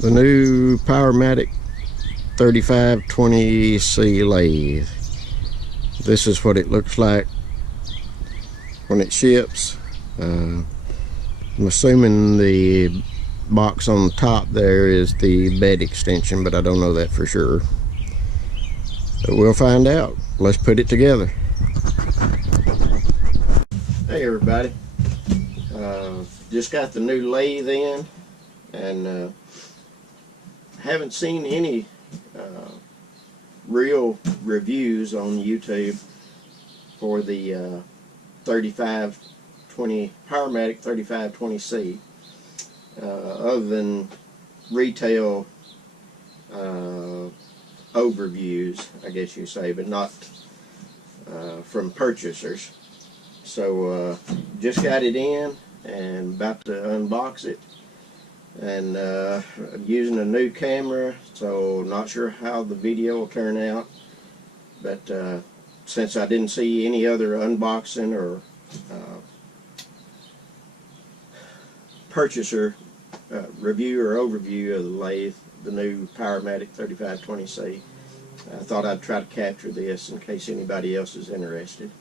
The new Powermatic 3520C Lathe. This is what it looks like when it ships. I'm assuming the box on the top there is the bed extension, but I don't know that for sure. But we'll find out. Let's put it together. Hey everybody, just got the new lathe in, and haven't seen any real reviews on YouTube for the 3520 Powermatic 3520C, other than retail overviews, I guess you say, but not from purchasers. So just got it in and about to unbox it, and using a new camera, so not sure how the video will turn out, but since I didn't see any other unboxing or purchaser review or overview of the lathe, the new Powermatic 3520C, I thought I'd try to capture this in case anybody else is interested.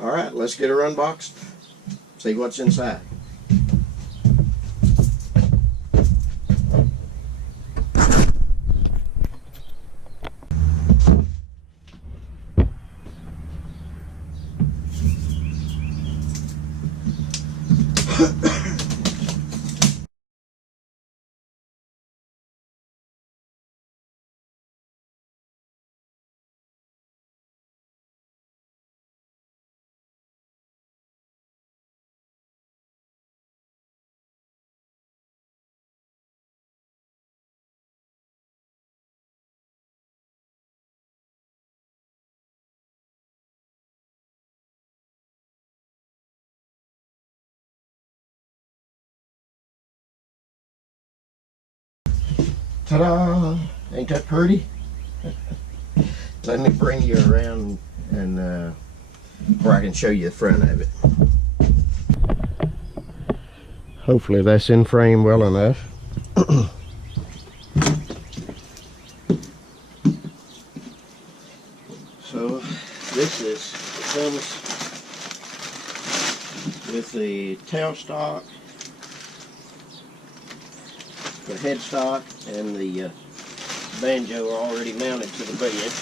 Alright, let's get her unboxed, see what's inside. Ta-da! Ain't that pretty? Let me bring you around and where I can show you the front of it. Hopefully that's in frame well enough. So this comes with the tailstock, the headstock, and the banjo are already mounted to the bed.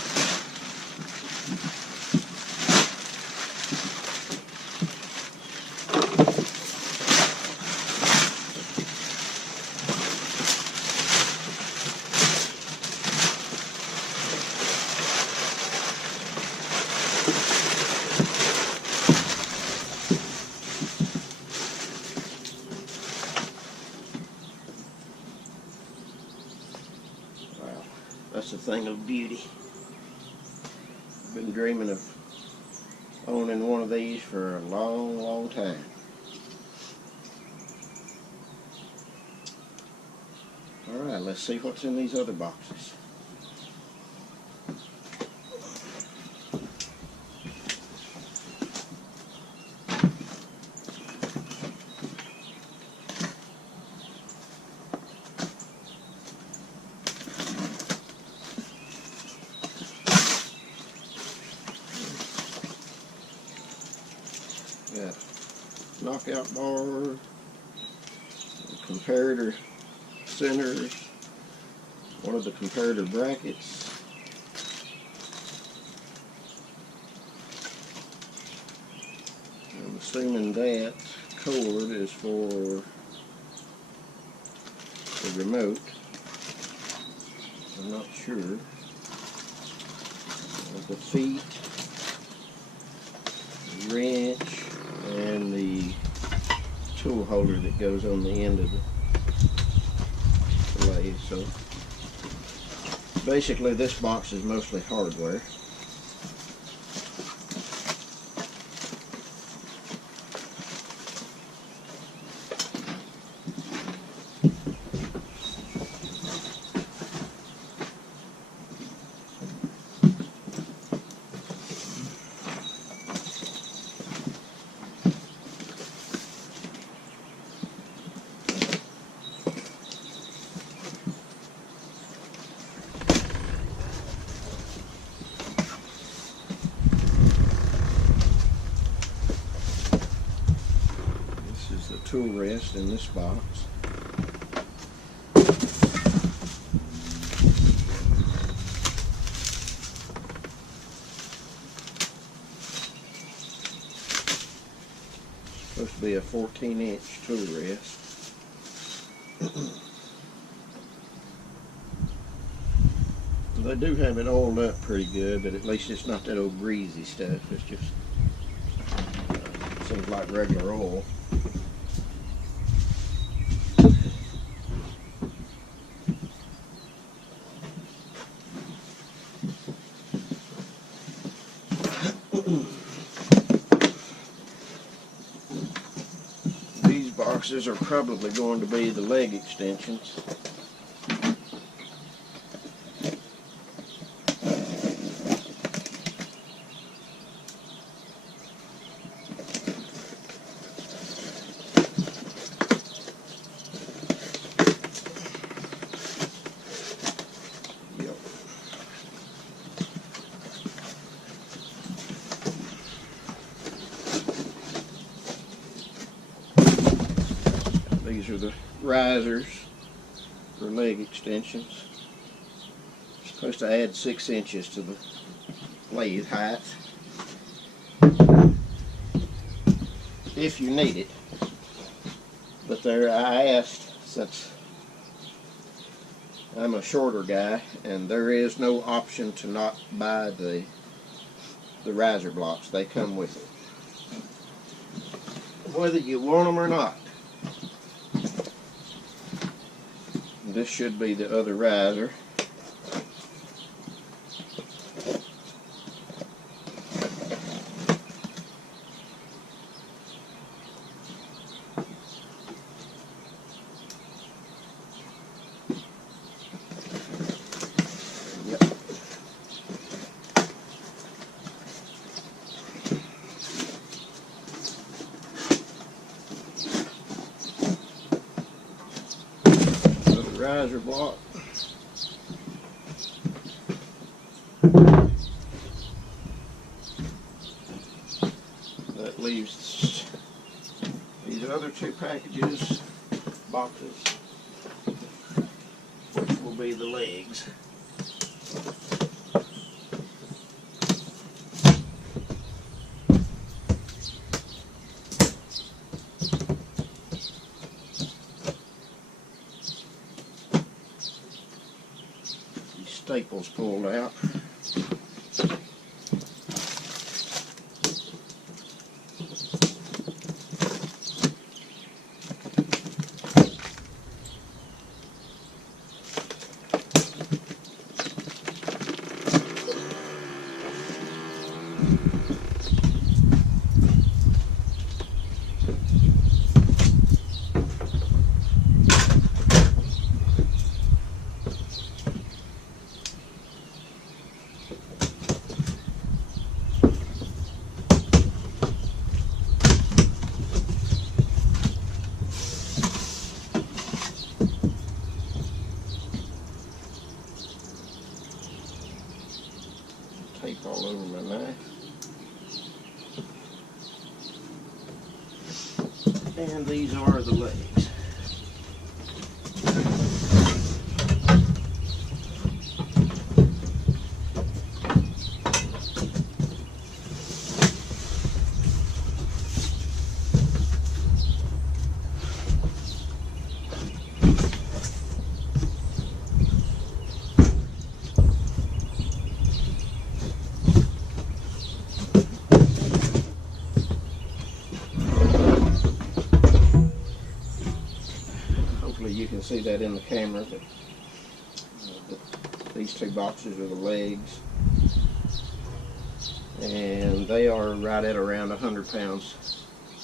That's a thing of beauty. I've been dreaming of owning one of these for a long, long time. Alright, let's see what's in these other boxes. Got knockout bar, comparator centers, one of the comparator brackets, I'm assuming that cord is for the remote. I'm not sure. The feet, the wrench, and the tool holder that goes on the end of the lathe. So basically this box is mostly hardware. tool rest in this box. Supposed to be a 14-inch tool rest. They do have it oiled up pretty good, but at least it's not that old greasy stuff. It's just seems like regular oil. These boxes are probably going to be the leg extensions. These are the risers for leg extensions. Supposed to add 6 inches to the lathe height if you need it. But there, I asked, since I'm a shorter guy, and there is no option to not buy the riser blocks. They come with it, whether you want them or not. This should be the other riser. Yep. Riser block. That leaves these other 2 packages, boxes, which will be the legs. Staples pulled out. Tape all over my knife. And these are the legs. You can see that in the camera, but these 2 boxes are the legs, and they are right at around 100 pounds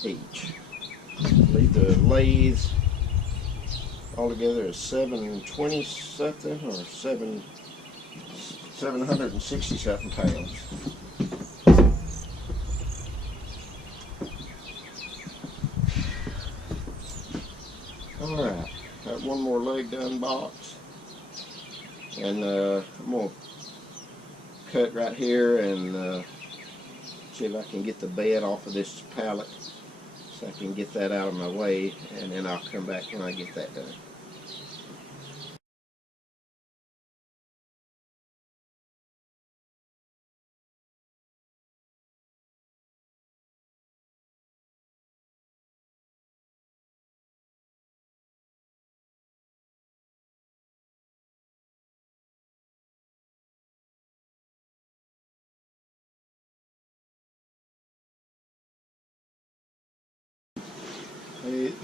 each. I believe the lathe altogether is 720 something or 760 something pounds. All right. Got one more leg to unbox, and I'm going to cut right here and see if I can get the bed off of this pallet so I can get that out of my way, and then I'll come back when I get that done.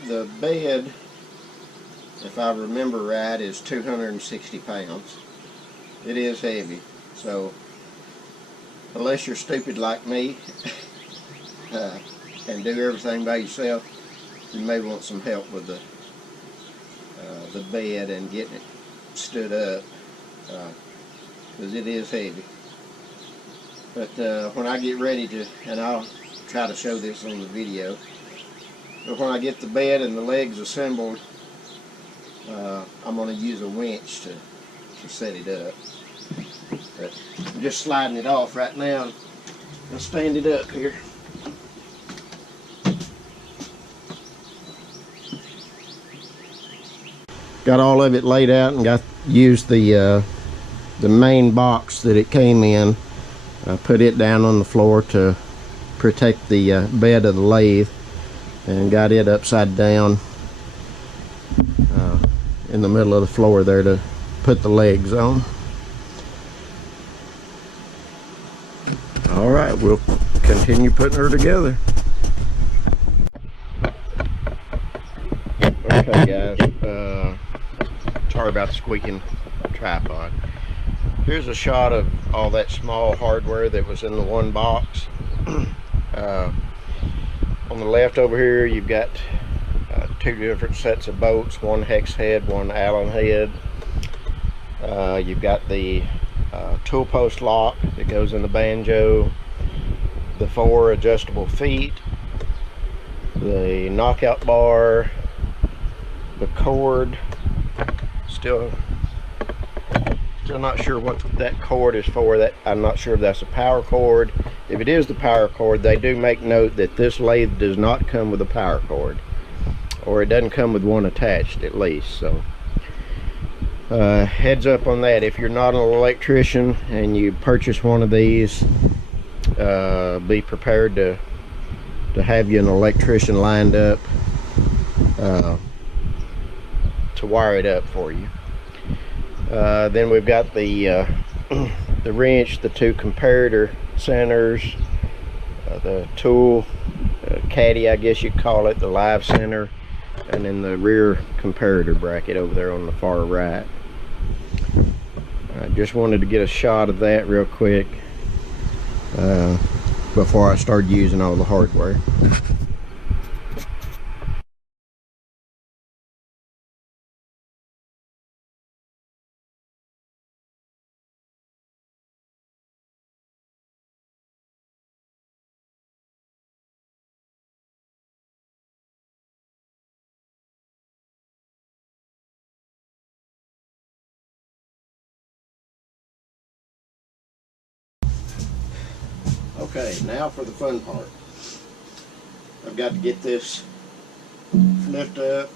The bed, if I remember right, is 260 pounds. It is heavy, so unless you're stupid like me and do everything by yourself, you may want some help with the bed and getting it stood up, because it is heavy. But when I get ready to, and I'll try to show this on the video, but when I get the bed and the legs assembled, I'm going to use a winch to set it up. But I'm just sliding it off right now. I'll stand it up here. Got all of it laid out and used the main box that it came in. I put it down on the floor to protect the bed of the lathe, and got it upside down in the middle of the floor there to put the legs on. Alright, we'll continue putting her together. Okay guys, sorry about the squeaking tripod. Here's a shot of all that small hardware that was in the one box. On the left over here, you've got two different sets of bolts, one hex head, one Allen head. You've got the tool post lock that goes in the banjo, the 4 adjustable feet, the knockout bar, the cord. Still not sure what that cord is for. That I'm not sure if that's a power cord. If it is the power cord, they do make note that this lathe does not come with a power cord, or it doesn't come with one attached at least. So heads up on that. If you're not an electrician and you purchase one of these, be prepared to have you an electrician lined up to wire it up for you. Then we've got the wrench, the 2 comparator centers, the tool caddy, I guess you'd call it, the live center, and then the rear comparator bracket over there on the far right. I just wanted to get a shot of that real quick before I start using all the hardware. Okay, now for the fun part. I've got to get this lift up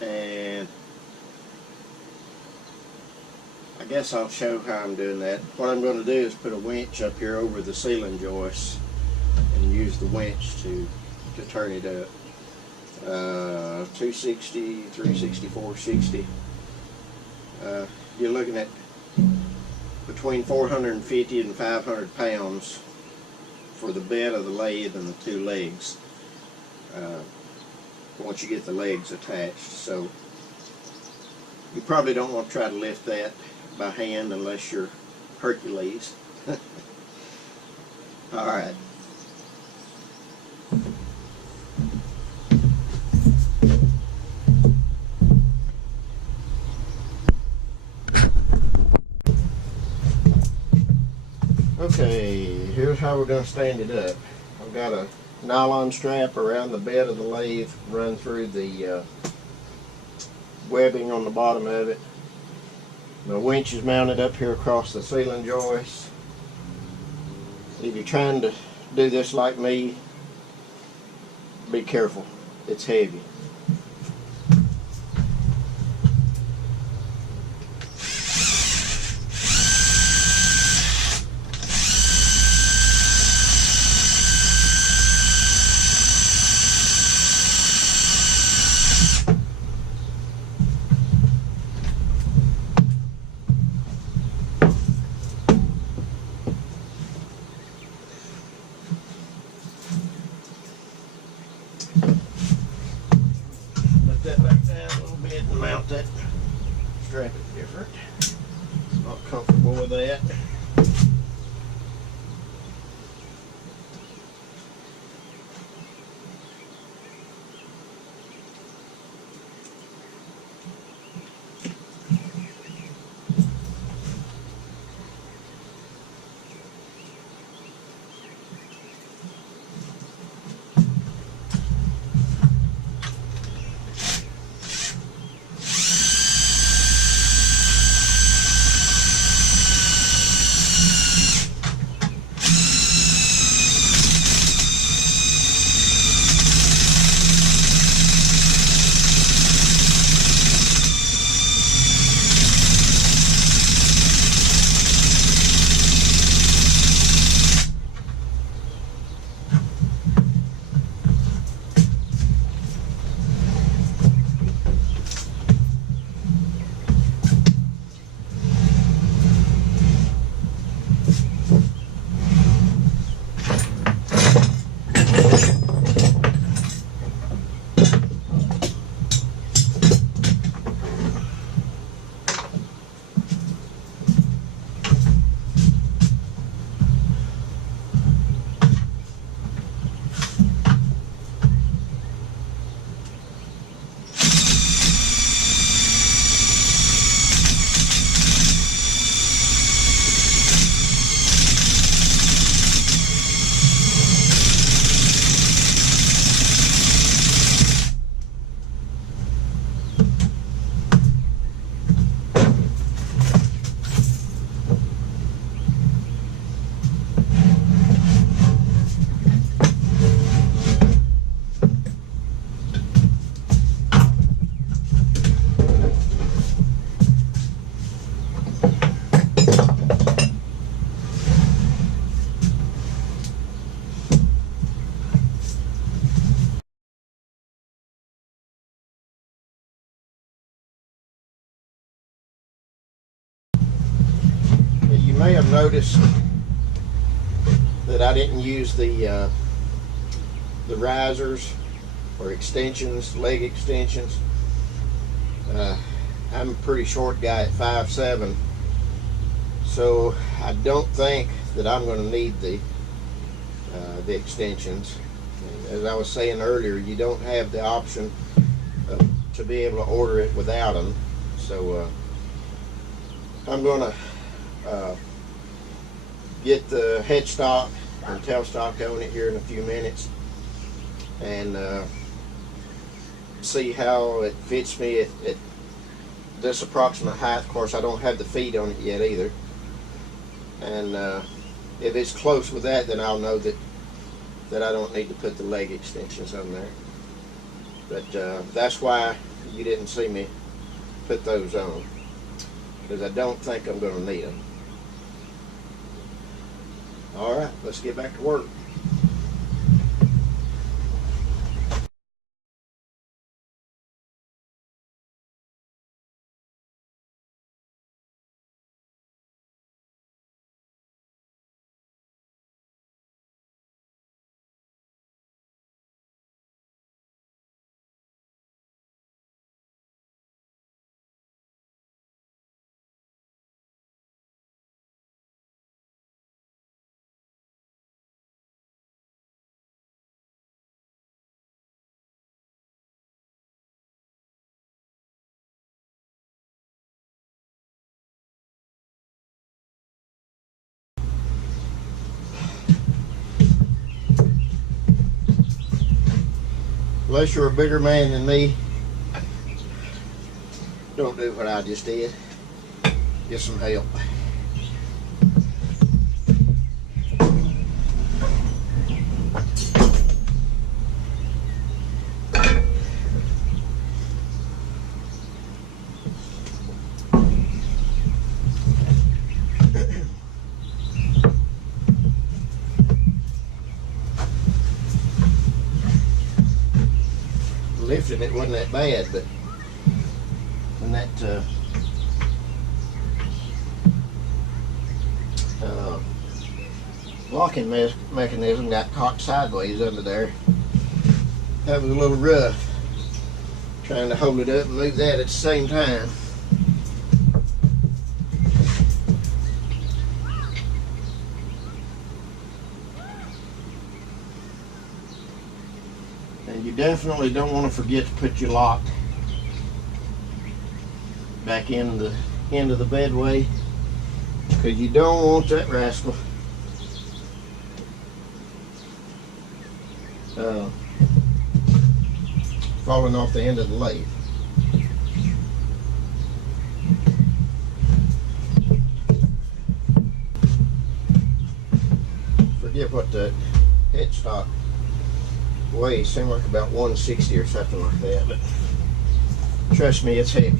and I guess I'll show how I'm doing that. What I'm going to do is put a winch up here over the ceiling joist and use the winch to turn it up. 260, 360, 460. You're looking at between 450 and 500 pounds for the bed of the lathe and the 2 legs once you get the legs attached. So you probably don't want to try to lift that by hand unless you're Hercules. Alright. Okay, here's how we're going to stand it up. I've got a nylon strap around the bed of the lathe, run through the webbing on the bottom of it. My winch is mounted up here across the ceiling joist. If you're trying to do this like me, be careful, it's heavy. Lift that back down a little bit and mount that strap it different. Not comfortable with that. You may have noticed that I didn't use the risers or extensions, leg extensions. I'm a pretty short guy at 5'7", so I don't think that I'm going to need the extensions. As I was saying earlier, you don't have the option to be able to order it without them. So I'm going to get the headstock and tailstock on it here in a few minutes and see how it fits me at this approximate height. Of course, I don't have the feet on it yet either, and if it's close with that, then I'll know that I don't need to put the leg extensions on there. But that's why you didn't see me put those on, because I don't think I'm going to need them. All right, let's get back to work. Unless you're a bigger man than me, don't do what I just did. Get some help. lifting it wasn't that bad, but when that locking mechanism got caught sideways under there, that was a little rough, trying to hold it up and move that at the same time. And you definitely don't want to forget to put your lock back in the end of the bedway, because you don't want that rascal falling off the end of the lathe. Forget what the headstock weighs, seems like about 160 or something like that, but trust me, it's heavy.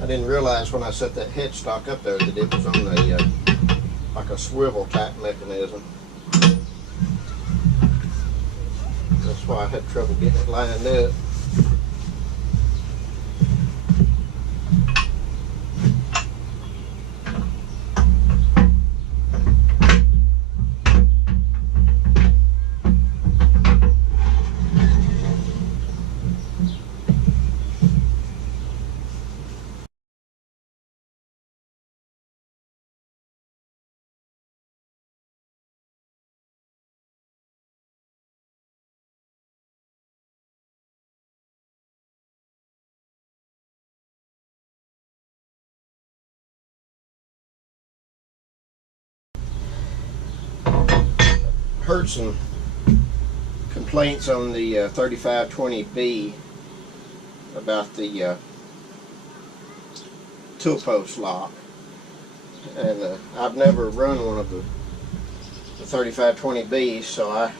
I didn't realize when I set that headstock up there that it was on a like a swivel type mechanism. That's why I had trouble getting it lined up. Heard some complaints on the 3520B about the tool post lock, and I've never run one of the 3520Bs, so I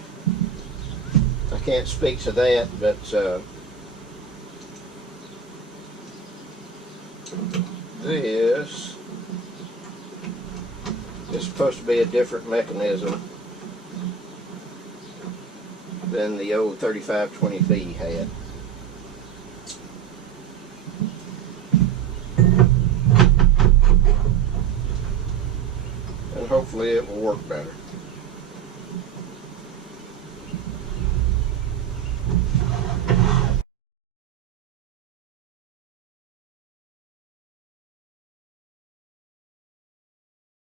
can't speak to that, but this is supposed to be a different mechanism than the old 3520B had. And hopefully it will work better.